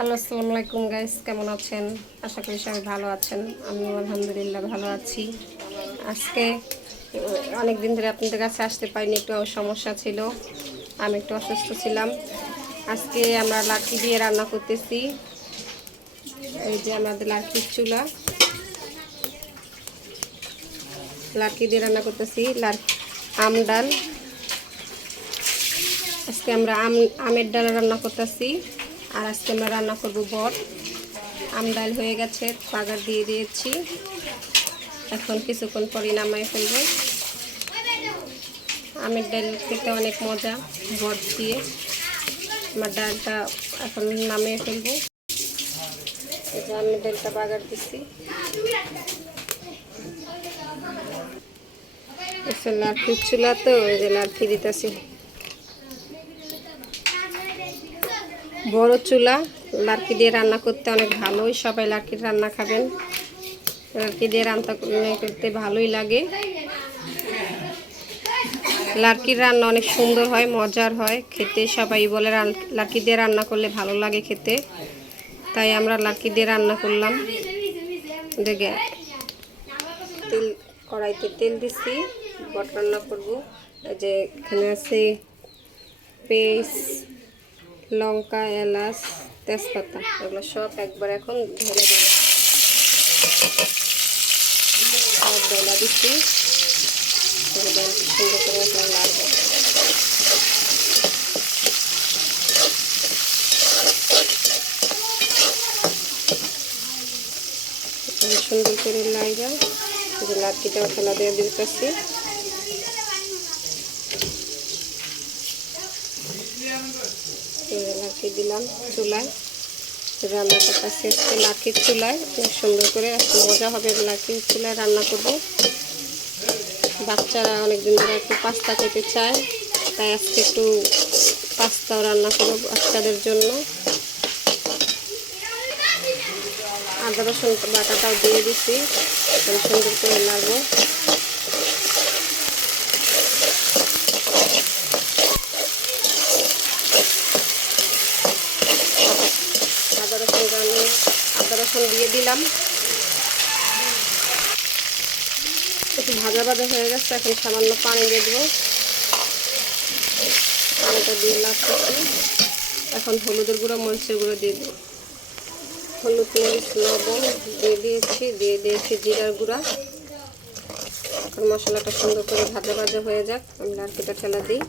Hello, আসসালামু আলাইকুম guys, কেমন আছেন? আশা করি সবাই ভালো আছেন। আমিও আলহামদুলিল্লাহ ভালো আছি। আজকে অনেক দিন ধরে আপনাদের কাছে আসতে পারিনি, একটু সমস্যা ছিল, আমি একটু অসুস্থ ছিলাম। আজকে আমরা লাকড়ি দিয়ে রান্না করতেছি। এই যে আমাদের লাকড়ির চুলা, লাকড়ি দিয়ে রান্না করতেছি। আম ডাল, আজকে আমরা আমের ডাল রান্না করতেছি। আর আজকে আমরা রান্না করব বট। আম ডাল হয়ে গেছে, বাগার দিয়ে দিয়েছি। এখন কিছুক্ষণ পরে নামাই ফেলবো। আমের ডাল খেতে অনেক মজা বট দিয়ে। আমার ডালটা এখন নামিয়ে ফেলবো। এই যে আমের ডালটা বাগার দিচ্ছি। লাঠি চুলা তো, ওই যে লাঠি দিতেছি। বড় চুলা, লাকড়ি দিয়ে রান্না করতে অনেক ভালোই, সবাই লাকড়ির রান্না খাবেন। লাকড়ি দিয়ে রান্না করতে ভালোই লাগে। লাকড়ির রান্না অনেক সুন্দর হয়, মজার হয় খেতে। সবাই বলে লাকড়ি দিয়ে রান্না করলে ভালো লাগে খেতে, তাই আমরা লাকড়ি দিয়ে রান্না করলাম। দেখে তেল, কড়াইতে তেল দিচ্ছি, বট রান্না করবো। যে এখানে আছে পেঁয়াজ, লঙ্কা, এলাচ, তেজপাতা, এগুলো সব একবার এখন ঢেলে দেবো। সব ঢেলা দিচ্ছি, সুন্দর করে এখন লাগবে। সুন্দর করে লাগা, যে লাকড়িটা ফেলা দিয়ে দিতেছি। লাকড়ি দিলাম চুলায়, রান্না করতেছি আজকে লাকড়ির চুলায়। সুন্দর করে মজা হবে, লাকড়ির চুলায় রান্না করব। বাচ্চারা অনেকদিন ধরে একটু পাস্তা খেতে চায়, তাই আজকে একটু পাস্তাও রান্না করব বাচ্চাদের জন্য। আদা রসুন বাটাটাও দিয়ে দিচ্ছি, সুন্দর করে লাগবো। আদা রসুন দিয়ে দিলাম, একটু ভাজা ভাজা হয়ে গেছে। এখন সামান্য পানি দিয়ে দেবো, পানিটা দিয়ে লাগতেছি। এখন হলুদের গুঁড়ো, মরিচের গুঁড়ো দিয়ে দেবো। হলুদ, মরিচ, লবণ দিয়ে দিয়েছি জিরার গুঁড়া। এখন মশলাটা সুন্দর করে ভাজা ভাজা হয়ে যাক, আমি লাকড়িটা ঠেলা দিই।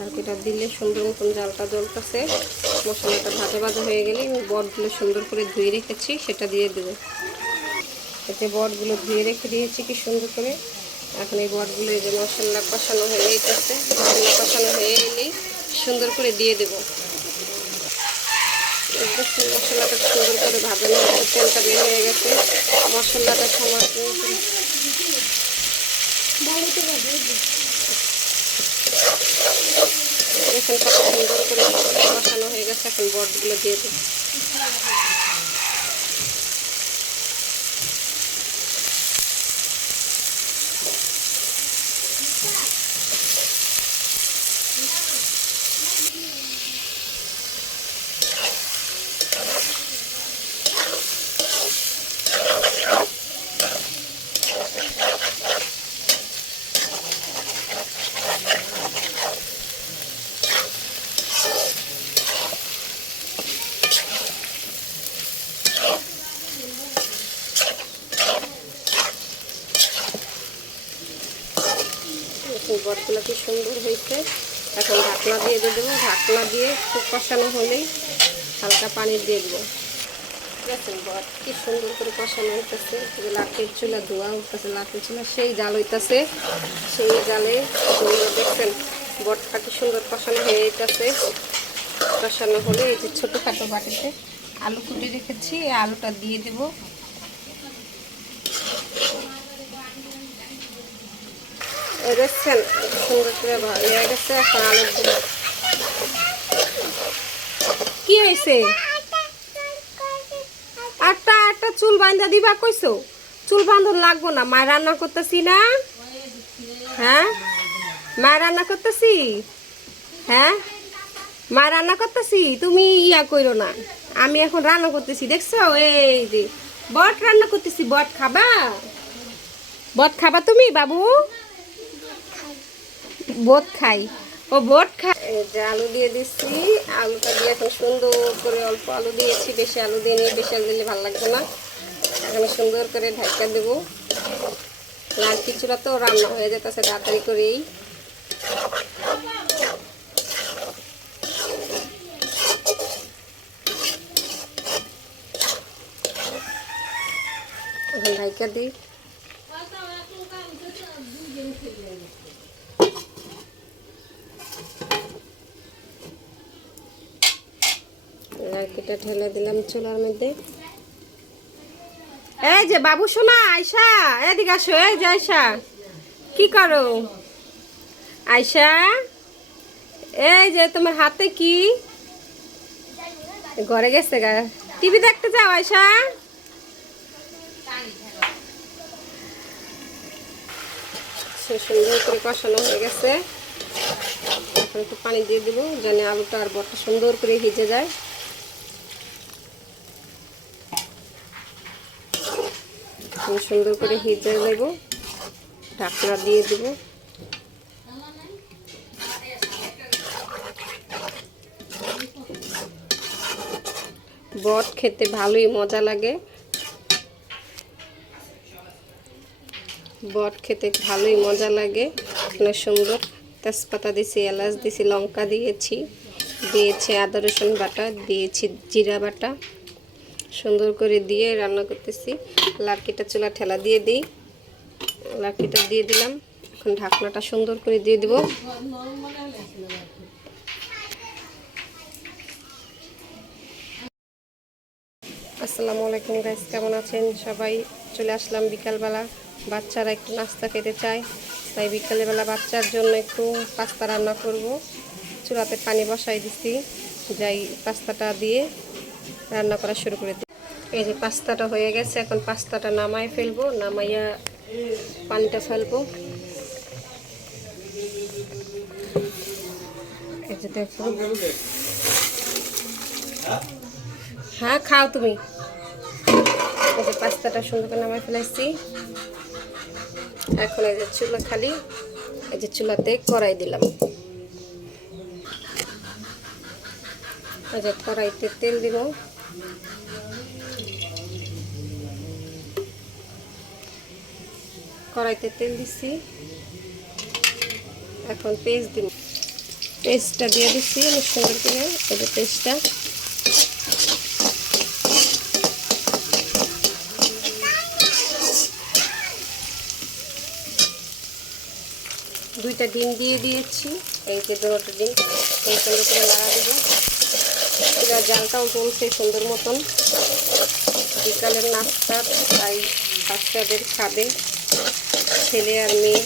লাকড়িটা দিলে সুন্দর মতন জালটা জ্বলতেছে। মশলাটা ভাজা ভাজা হয়ে গেলে আমি বটগুলো সুন্দর করে ধুয়ে রেখেছি সেটা দিয়ে দেবো। এতে বটগুলো ধুয়ে রেখে দিয়েছি কি সুন্দর করে। এখন এই বটগুলো, এই যে মশলা কষানো হয়ে গেছে, মশলা কষানো হয়ে এলেই সুন্দর করে দিয়ে দেবো। মশলাটা সুন্দর করে ভাজানো হয়েছে, তেলটা বের হয়ে গেছে। মশলাটা সময় দেখেন কত সুন্দর করে কষানো হয়ে গেছে। এখন বটগুলো দিয়ে দেব। বটগুলো কি সুন্দর হয়েছে। এখন ঢাকনা দিয়ে দেবো। ঢাকনা দিয়ে খুব কষানো হলেই হালকা পানি দিয়ে দেবো। দেখেন বট কি সুন্দর করে কষানো হইতেছে। লাকড়ির চুলা ধোয়া উঠতেছে, লাকড়ির চুলা সেই জাল হইতেছে। সেই জালে সুন্দর দেখছেন বটটা কি সুন্দর কষানো হয়ে যেতেছে। কষানো হলে এই যে ছোটোখাটো বাটিতে আলু কুটে রেখেছি, এই আলুটা দিয়ে দেবো। দেখছেন সুন্দর করে হয়ে গেছে। এখন আলুর কি হয়েছে? চুল বাঁধা দিবা কইছো? চুল বাঁধন লাগবো না, মায় রান্না করতেছি না। হ্যাঁ মায় রান্না করতেছি। হ্যাঁ মায় রান্না করতেছি, তুমি ইয়া কইরো না। আমি এখন রান্না করতেছি, দেখছো? এই যে বট রান্না করতেছি। বট খাবা? বট খাবা তুমি বাবু? বট খাই। ও বট খাই। এই যে আলু দিয়ে দিচ্ছি, আলুটা দিয়ে এখন সুন্দর করে, অল্প আলু দিয়েছি, বেশি আলু দিয়ে নিয়ে, বেশি আলু দিলে ভালো লাগবে না। এখন সুন্দর করে ঢাকা দেবো। লাল কিছুটা তো রান্না হয়ে যেতেছে তাড়াতাড়ি করেই। এখন ঢাকা দিই। লাড়কিটা ঢেলে দিলাম চুলার মধ্যে। এই যে বাবু সোনা, আয়শা এদিকে আসো। এই যে আয়শা, কি করো আয়শা? এই যে তোমার হাতে কি? ঘরে গেছে গা, টিভি দেখতে যাও আয়শা। সুন্দর করে কষানো হয়ে গেছে। এখন একটু পানি দিয়ে দেবো যেন আলুটা আর বটটা সুন্দর করে ভিজে যায়। সুন্দর করে ভিজে দেব, ঢাকনা দিয়ে দেব। বট খেতে ভালোই মজা লাগে, বট খেতে ভালোই মজা লাগে। অনেক সুন্দর। তেজপাতা দিয়েছি, এলাচ দিয়েছি, লঙ্কা দিয়েছি, দিয়েছি আদা রসুন বাটা, দিয়েছি জিরা বাটা। সুন্দর করে দিয়ে রান্না করতেছি। লাড়কিটা চুলা ঠেলা দিয়ে দিই, লাড়কিটা দিয়ে দিলাম। এখন ঢাকনাটা সুন্দর করে দিয়ে দেব। আসসালামু আলাইকুম গাইস, কেমন আছেন সবাই? চলে আসলাম বিকালবেলা। বাচ্চারা একটু নাস্তা খেতে চায়, তাই বিকালবেলা বাচ্চার জন্য একটু পাস্তা রান্না করব। চুলাতে পানি বসাই দিছি, যাই পাস্তাটা দিয়ে রান্না করা শুরু করে দিই। এই যে পাস্তাটা হয়ে গেছে, এখন পাস্তাটা নামাই ফেলবো, নামাইয়া পানিটা ফেলবো। এই যে দেখো, হ্যাঁ খাও তুমি। এই যে পাস্তাটা সুন্দর করে নামাই ফেলেছি। এখন এই যে চুলা খালি, এই যে চুলাতে কড়াই দিলাম। এই যে কড়াইতে তেল দিব। কড়াইতে তেল দিচ্ছি, এখন পেস্ট দিব। পেস্টটা দিয়ে দিচ্ছি অনেক সুন্দর করে। এই যে পেস্টটা, দুইটা ডিম দিয়ে দিয়েছি। এই যে দুটো ডিম সুন্দর করে লাগা দেবো। পুরো জালটাও জ্বলছে সুন্দর মতন। বিকালের নাস্তা, তাই বাচ্চাদের খাবে, ছেলে আর মেয়ে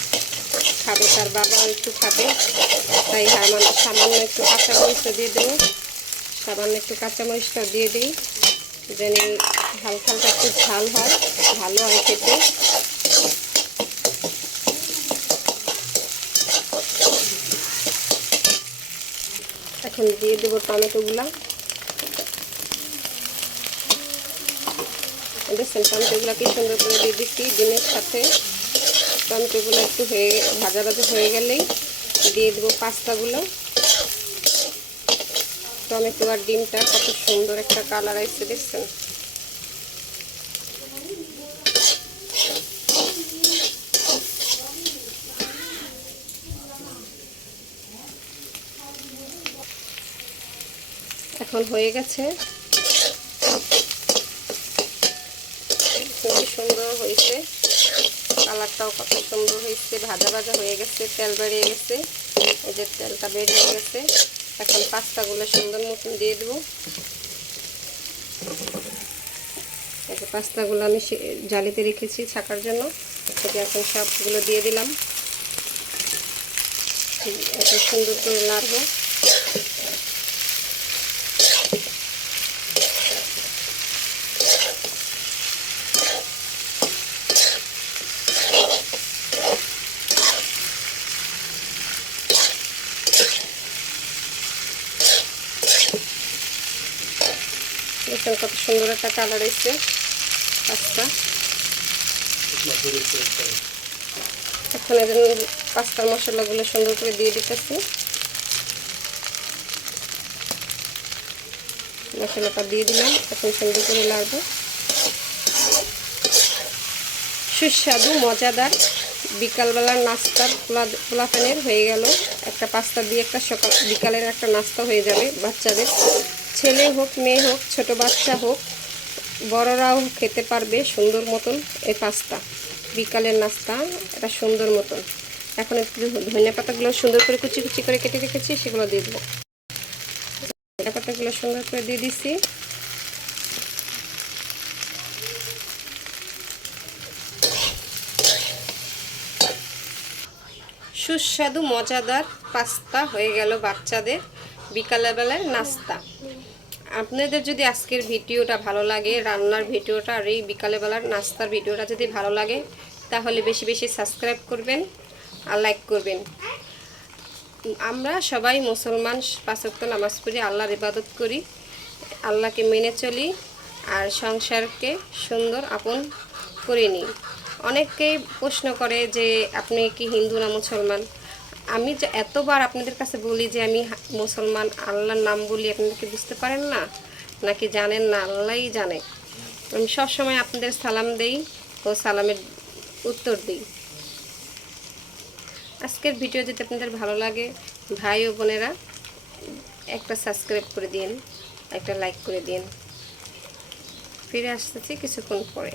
খাবে, তার বাবাও একটু খাবে, তাই সামান্য একটু কাঁচামরিচটা দিয়ে দেবো। সামান্য একটু কাঁচামরিচটা দিয়ে দিই, যেন হালকা হালকা একটু ঝাল হয়, ভালো হয় খেতে। এখন দিয়ে দেবো টমেটোগুলা। দেখছেন টমেটোগুলা কি সুন্দর করে দিয়ে দিচ্ছি ডিমের সাথে। টমেটোগুলো একটু ভাজা ভাজা হয়ে গেলেই দিয়ে দেবো পাস্তাগুলো। টমেটো আর ডিমটা কত সুন্দর একটা কালার আসছে, দেখছেন? এখন হয়ে গেছে, খুবই সুন্দর হয়েছে। কালারটাও কত সুন্দর হয়েছে, ভাজা ভাজা হয়ে গেছে, তেল বেরিয়ে গেছে। এই যে তেলটা বেরিয়ে গেছে। এখন পাস্তাগুলো সুন্দর মতন দিয়ে দেবো। এই যে পাস্তাগুলো আমি জালিতে রেখেছি ছাকার জন্য, সেটা এখন সবগুলো দিয়ে দিলাম। এত সুন্দর করে নাড়বো। দেখুন কত সুন্দর একটা কালার এসছে পাস্তা। এখন এই পাস্তার মশলাগুলো সুন্দর করে দিয়ে দিতেছি। মশলাটা দিয়ে দিলাম, এখন সুন্দর করে নাড়ব। সুস্বাদু মজাদার বিকালবেলার নাস্তার পোলাপানের হয়ে গেল। একটা পাস্তা দিয়ে একটা বিকালের একটা নাস্তা হয়ে যাবে বাচ্চাদের। ছেলে হোক মেয়ে হোক ছোট বাচ্চা হোক বড়রাও খেতে পারবে সুন্দর মতন এই পাস্তা। বিকালের নাস্তা এটা সুন্দর মতন। এখন একটু ধনিয়া পাতাগুলো সুন্দর করে কুচি কুচি করে কেটে রেখেছি, সেগুলো দিয়ে দেবো। ধনিয়া পাতাগুলো সুন্দর করে দিয়ে দিচ্ছি। সুস্বাদু মজাদার পাস্তা হয়ে গেল বাচ্চাদের বিকালবেলার নাস্তা। আপনাদের যদি আজকের ভিডিওটা ভালো লাগে, রান্নার ভিডিওটা আর এই বিকালবেলার নাস্তার ভিডিওটা যদি ভালো লাগে, তাহলে বেশি বেশি সাবস্ক্রাইব করবেন আর লাইক করবেন। আমরা সবাই মুসলমান, 5 ওয়াক্ত নামাজ পড়ি, আল্লাহর ইবাদত করি, আল্লাহকে মেনে চলি আর সংসারকে সুন্দর আপন করে নিই। অনেকেই প্রশ্ন করে যে আপনি কি হিন্দু না মুসলমান। আমি যে এতবার আপনাদের কাছে বলি যে আমি মুসলমান, আল্লাহর নাম বলি, আপনারা কি বুঝতে পারেন না নাকি জানেন না? আল্লাহই জানে। আমি সবসময় আপনাদের সালাম দেই ও সালামের উত্তর দিই। আজকের ভিডিও যদি আপনাদের ভালো লাগে ভাই ও বোনেরা একটা সাবস্ক্রাইব করে দিন, একটা লাইক করে দিন। ফিরে আসতেছি কিছুক্ষণ পরে।